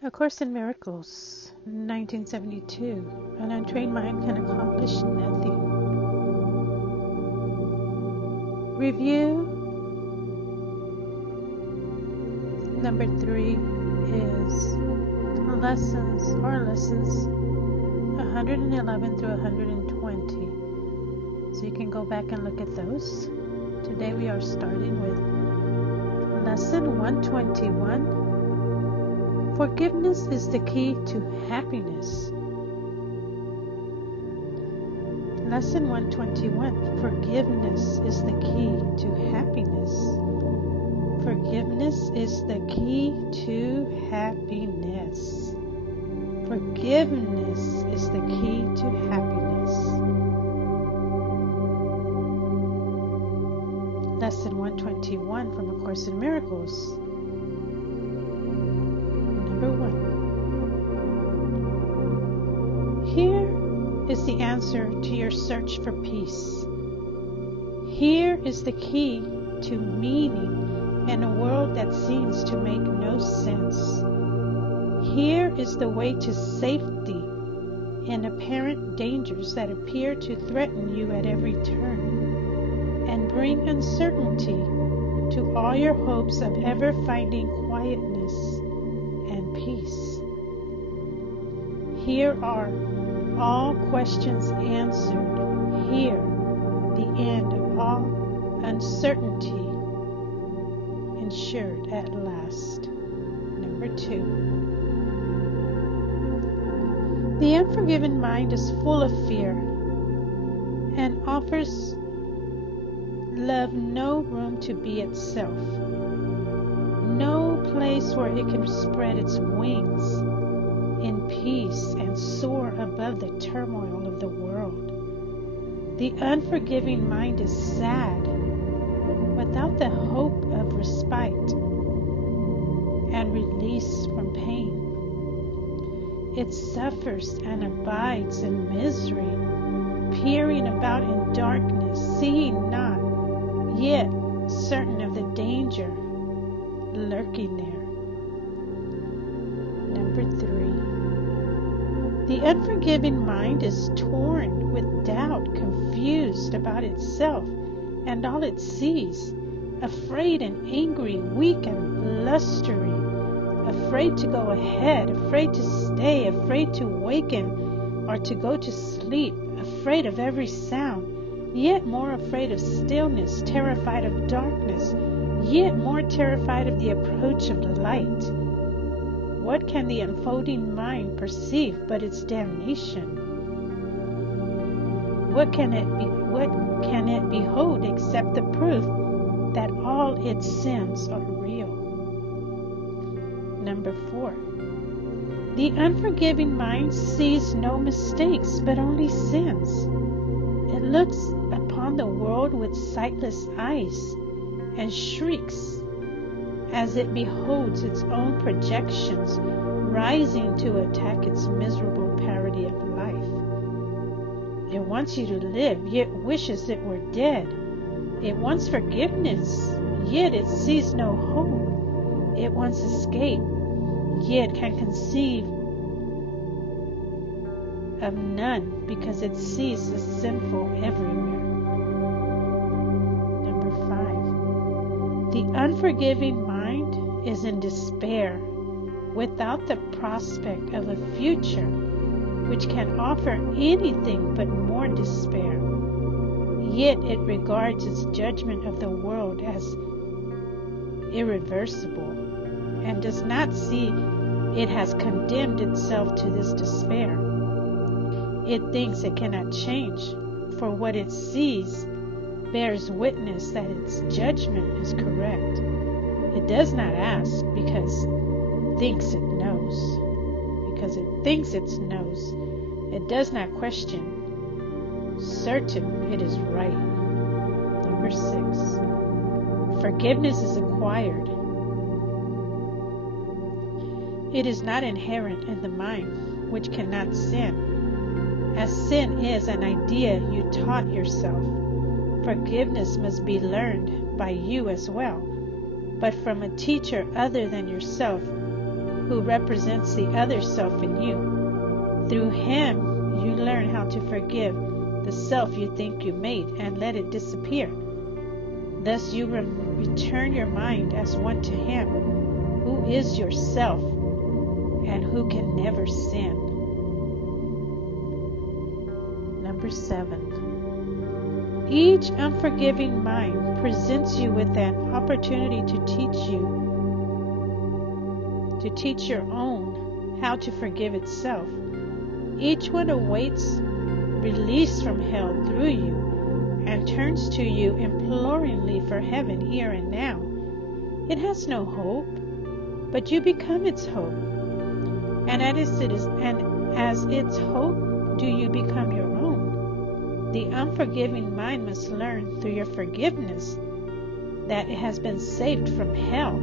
A Course in Miracles, 1972. An untrained mind can accomplish nothing. Review. Number 3 is lessons 111 through 120. So you can go back and look at those. Today we are starting with Lesson 121. Forgiveness is the key to happiness. Lesson 121. Forgiveness is the key to happiness. Forgiveness is the key to happiness. Forgiveness is the key to happiness. Lesson 121 from A Course in Miracles. Number 1. Here is the answer to your search for peace. Here is the key to meaning in a world that seems to make no sense. Here is the way to safety in apparent dangers that appear to threaten you at every turn and bring uncertainty to all your hopes of ever finding quietness and peace. Here are all questions answered. Here, the end of all uncertainty ensured at last. Number 2. The unforgiven mind is full of fear and offers love no room to be itself, no place where it can spread its wings in peace and soar above the turmoil of the world. The unforgiving mind is sad without the hope of respite and release from pain. It suffers and abides in misery, peering about in darkness, seeing not, yet certain of the danger lurking there. Number 3. The unforgiving mind is torn with doubt, confused about itself and all it sees, afraid and angry, weak and blustering, afraid to go ahead, afraid to stay, afraid to waken or to go to sleep, afraid of every sound, yet more afraid of stillness, terrified of darkness, yet more terrified of the approach of light. What can the unfolding mind perceive but its damnation? What can it behold except the proof that all its sins are real? Number 4. The unforgiving mind sees no mistakes but only sins. It looks upon the world with sightless eyes and shrieks as it beholds its own projections rising to attack its miserable parody of life. It wants you to live, yet wishes it were dead. It wants forgiveness, yet it sees no hope. It wants escape, yet can conceive of none because it sees the sinful everywhere. Number 5. The unforgiving mind is in despair without the prospect of a future which can offer anything but more despair. Yet it regards its judgment of the world as irreversible and does not see it has condemned itself to this despair. It thinks it cannot change, for what it sees bears witness that its judgment is correct. It does not ask because it thinks it knows. Because it thinks it knows, it does not question. Certain it is right. Number 6. Forgiveness is acquired. It is not inherent in the mind, which cannot sin. As sin is an idea you taught yourself, forgiveness must be learned by you as well, but from a teacher other than yourself, who represents the other self in you. Through him, you learn how to forgive the self you think you made and let it disappear. Thus you return your mind as one to him, who is yourself and who can never sin. Number 7. Each unforgiving mind presents you with an opportunity to teach your own how to forgive itself. Each one awaits release from hell through you and turns to you imploringly for heaven here and now. It has no hope, but you become its hope. And as its hope, do you become your own? The unforgiving mind must learn through your forgiveness that it has been saved from hell.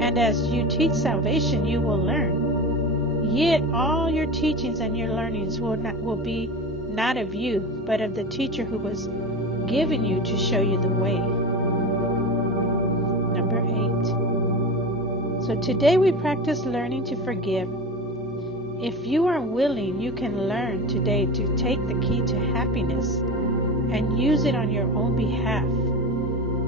And as you teach salvation, you will learn. Yet all your teachings and your learnings will be not of you, but of the teacher who was given you to show you the way. Number 8. So today we practice learning to forgive. If you are willing, you can learn today to take the key to happiness and use it on your own behalf.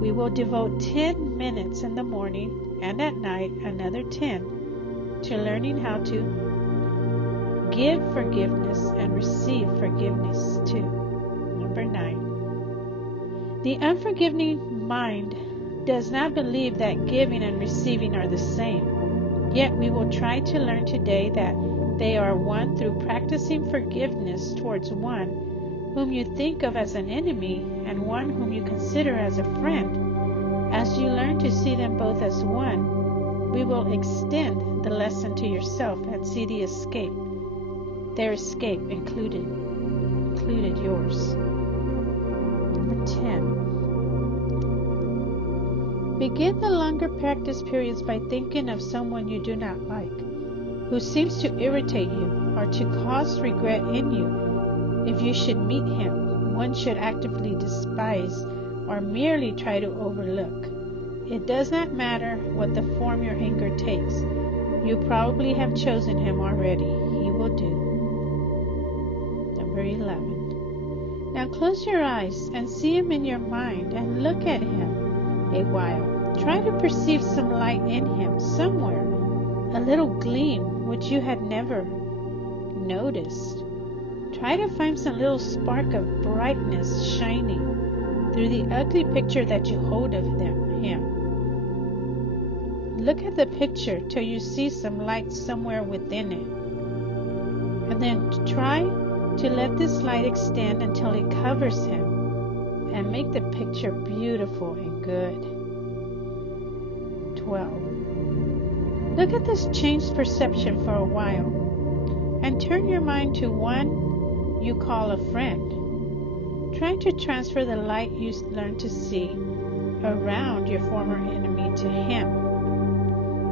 We will devote 10 minutes in the morning and at night, another 10, to learning how to give forgiveness and receive forgiveness too. Number 9. The unforgiving mind does not believe that giving and receiving are the same. Yet we will try to learn today that they are one through practicing forgiveness towards one whom you think of as an enemy and one whom you consider as a friend. As you learn to see them both as one, we will extend the lesson to yourself and see the escape. Their escape included yours. Number 10. Begin the longer practice periods by thinking of someone you do not like, who seems to irritate you or to cause regret in you. If you should meet him, one should actively despise or merely try to overlook. It does not matter what the form your anger takes. You probably have chosen him already. He will do. Number 11. Now close your eyes and see him in your mind and look at him a while. Try to perceive some light in him somewhere, a little gleam which you had never noticed. Try to find some little spark of brightness shining through the ugly picture that you hold of him. Look at the picture till you see some light somewhere within it. And then try to let this light extend until it covers him and make the picture beautiful and good. 12. Look at this changed perception for a while and turn your mind to one you call a friend. Try to transfer the light you learned to see around your former enemy to him.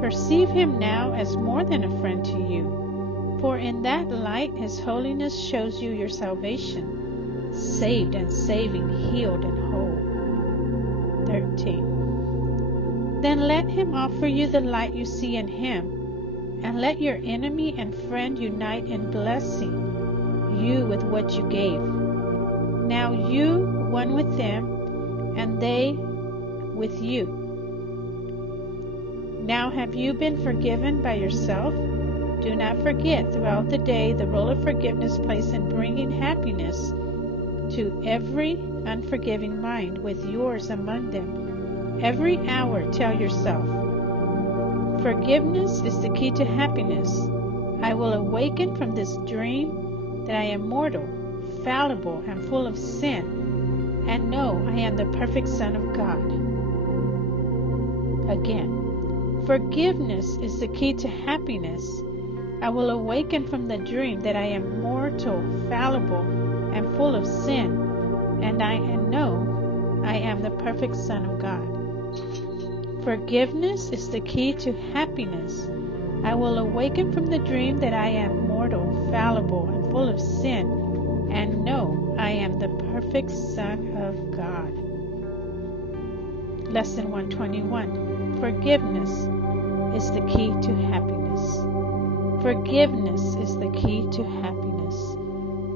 Perceive him now as more than a friend to you, for in that light his holiness shows you your salvation, saved and saving, healed and whole. 13. Then let him offer you the light you see in him, and let your enemy and friend unite in blessing you with what you gave. Now you one with them, and they with you. Now have you been forgiven by yourself? Do not forget throughout the day the role of forgiveness plays in bringing happiness to every unforgiving mind, with yours among them. Every hour tell yourself, forgiveness is the key to happiness. I will awaken from this dream that I am mortal, fallible, and full of sin, and know I am the perfect Son of God. Again. Forgiveness is the key to happiness. I will awaken from the dream that I am mortal, fallible, and full of sin, and I know I am the perfect Son of God. Forgiveness is the key to happiness. I will awaken from the dream that I am mortal, fallible, and full of sin, and know I am the perfect Son of God. Lesson 121. Forgiveness is the key to happiness. Forgiveness is the key to happiness.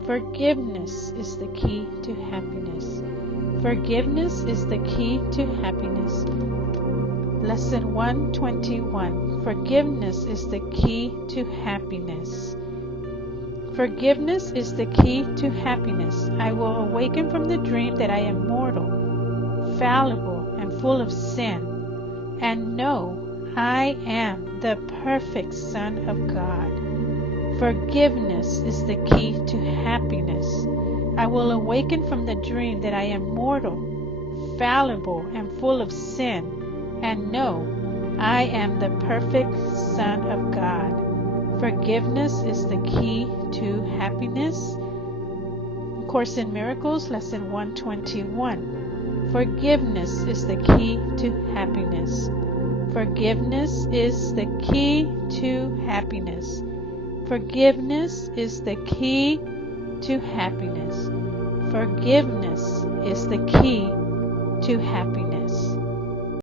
Forgiveness is the key to happiness. Forgiveness is the key to happiness. Lesson 121. Forgiveness is the key to happiness. Forgiveness is the key to happiness. I will awaken from the dream that I am mortal, fallible, and full of sin, and know I am the perfect Son of God. Forgiveness is the key to happiness. I will awaken from the dream that I am mortal, fallible, and full of sin, and know I am the perfect Son of God. Forgiveness is the key to happiness. Course in Miracles, Lesson 121. Forgiveness is the key to happiness. Forgiveness is the key to happiness. Forgiveness is the key to happiness. Forgiveness is the key to happiness.